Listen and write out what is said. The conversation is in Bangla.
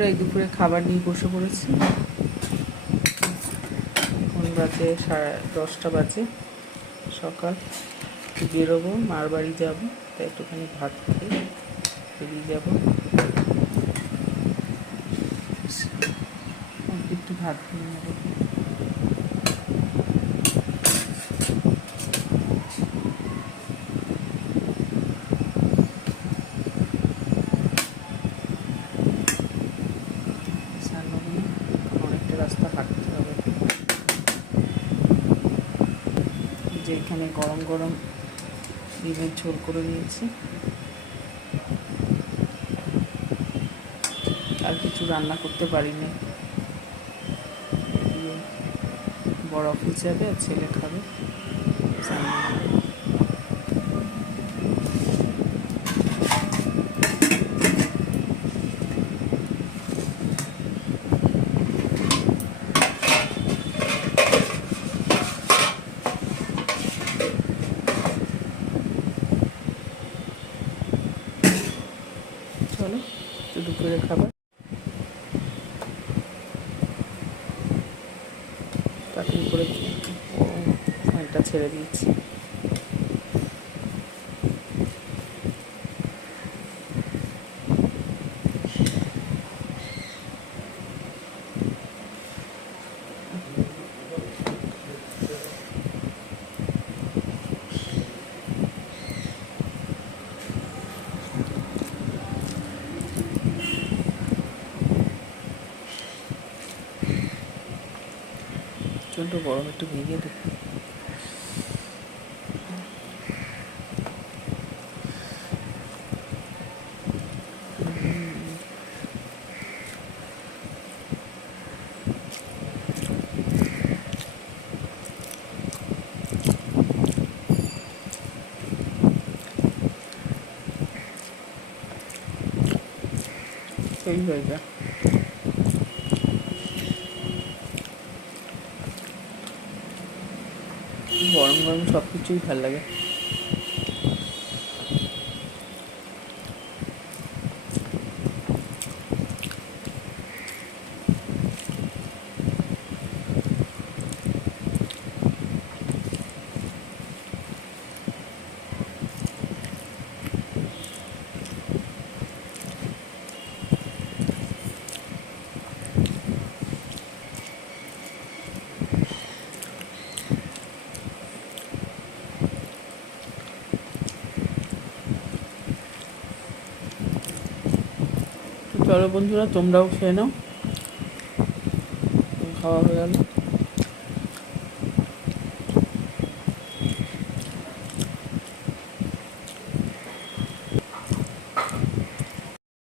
বন্ধুরা এই দুপুরে খাবার নিয়ে বসে পড়েছি। এখন বাজে সাড়ে দশটা বাজে, সকাল। বেরোবো, মার বাড়ি যাব, তাই একটুখানি ভাত খেয়ে বেরিয়ে যাব। একটু ভাত নিয়ে নেব। রাস্তা হাঁটতে হবে। যে এখানে গরম গরম ডিমের ঝোল করে নিয়েছি। আর কিছু রান্না করতে পারিনি। বড় অফিস যাবে আর ছেলে খাবে। চলো একটু দুপুরে খাবার। করে ও ছেড়ে দিয়েছি। প্রচণ্ড গরম একটু ভিগে দেখি সেই গরম গরম সব কিছুই ভাল লাগে চলো বন্ধুরা তোমরাও খেয়ে নাও। খাওয়া হয়ে গেল।